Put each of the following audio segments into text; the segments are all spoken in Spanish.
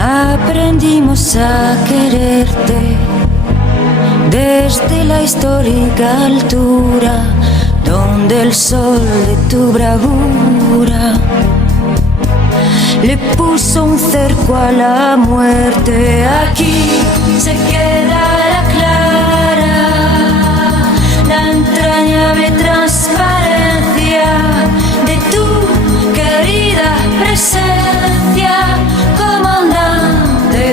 Aprendimos a quererte desde la histórica altura donde el sol de tu bravura le puso un cerco a la muerte. Aquí se queda la clara, la entrañable transparencia de tu querida presencia, comandante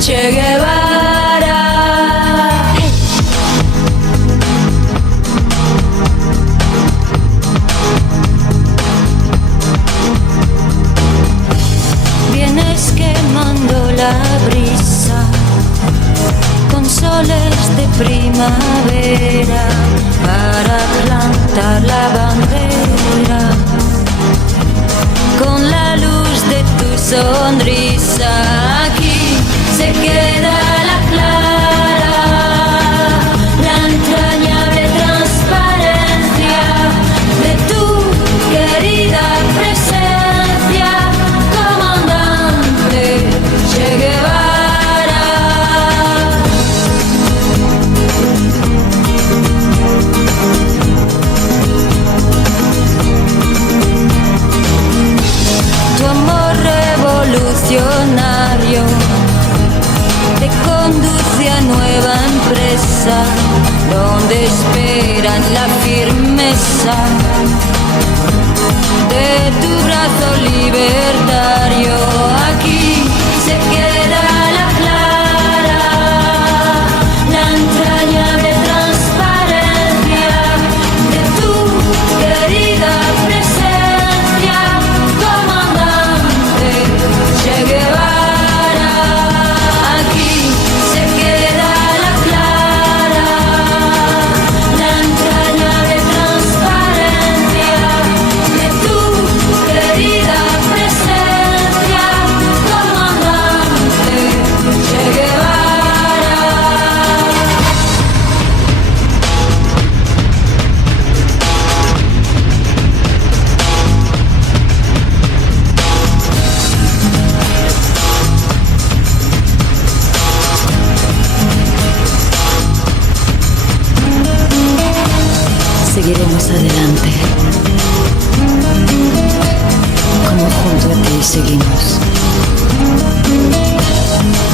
Che Guevara. Vienes quemando la brisa con soles de primavera para plantar la bandera con la luz de tu sonrisa. Aquí se queda la clara, la entrañable transparencia de tu querida presencia, comandante Che Guevara. Tu amor revolucionario te conduce a nueva empresa donde esperan la firmeza de tu brazo libertario. Aquí se queda la clara, la entrañable transparencia de tu querida presencia, comandante Che Guevara. Aquí se queda la clara, la entrañable transparencia de tu querida presencia, comandante Che Guevara. Seguiremos adelante, como junto a ti seguimos,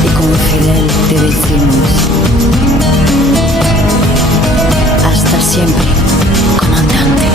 y como Fidel te decimos, hasta siempre, comandante.